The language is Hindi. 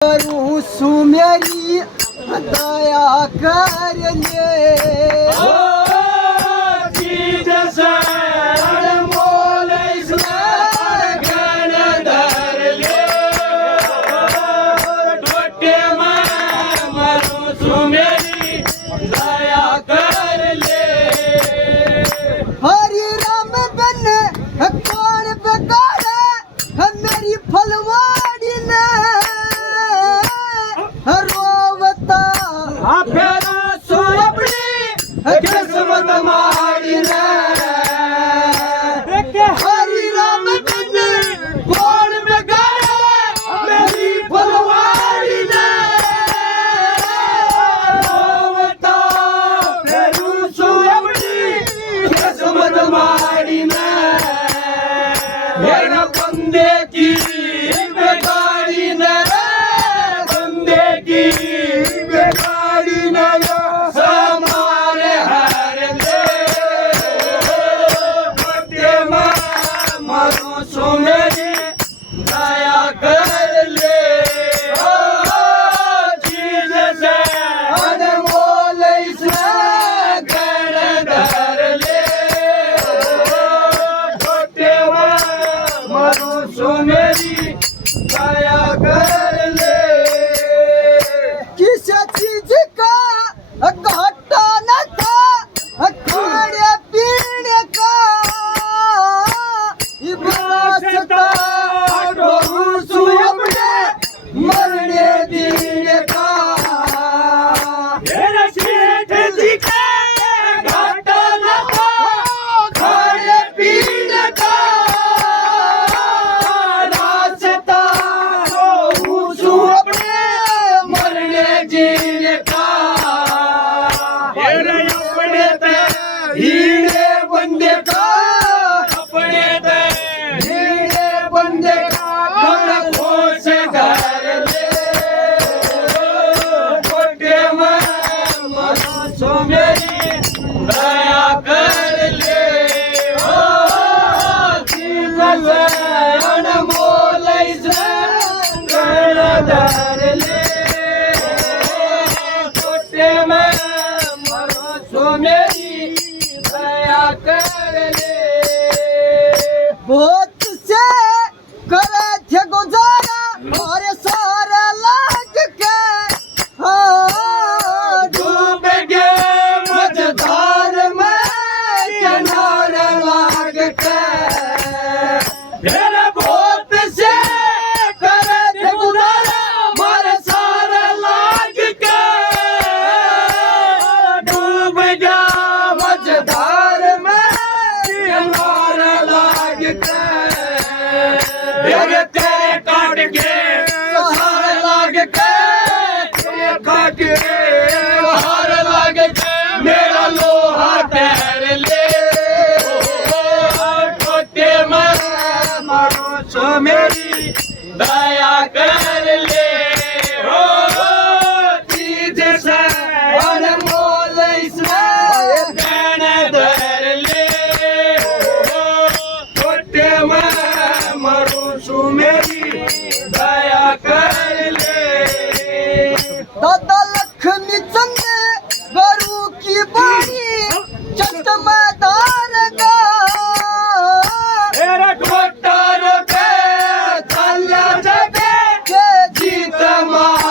करूं सुमेरी दया कर ले हरि राम बन कौन बेगारे मेरी फलवाड़ी ने रोवता फेरा सो अपनी किस्मत मारी ने हरि राम बन कौन बेगारे मेरी फुलवाड़ी ने रोवता फेरू सो अपनी किस्मत मारी ने मेरा बंदे की बेगाड़ी ने बंदे की बेगाड़ी ने समारे हर ले बटे मारो सो मेरी दया कर ले ओ चीज से अनमोल इसे गण धर ले बटे मारो सो मेरी दया कर ले किस चीज का घाटा न था खाने पीने का इबादत मरने दीने का मेरा सेठ जी का घाटा न था खाने पीने का रास्ता रोज़ू अपने मरने जीने का मेरे अपने ते हीरे बंदे का अपने ते हीरे बंदे का बड़ा खोश घर ले छोटे मना सो मेरी दया कर ले ओ जीवन अनमोल इसे गण धर ले छोटे मना सो मेरी दया कर ले बहुत से करे थे गुजारा और सारे लाग के हाँ, डूब गए मझधार में किनारे लाग के मेरे बहुत से करे थे गुजारा मारे सारे लाग के डूब गया मझधार में किनारे लाग के मेरे तेरे काट के सहारे लाग के तेरे काट के हार लाग के मेरा लोहा तैर ले छोटे मारो सो मेरी दया कर ले हो चीज से अनमोल इसमें गण धर ले छोटे मारो सो मेरी दया कर ले दादा लक्ष्मी चंद गरु की बाड़ी चटमदार का मेरा घोटार पे चल जगे के जीत मार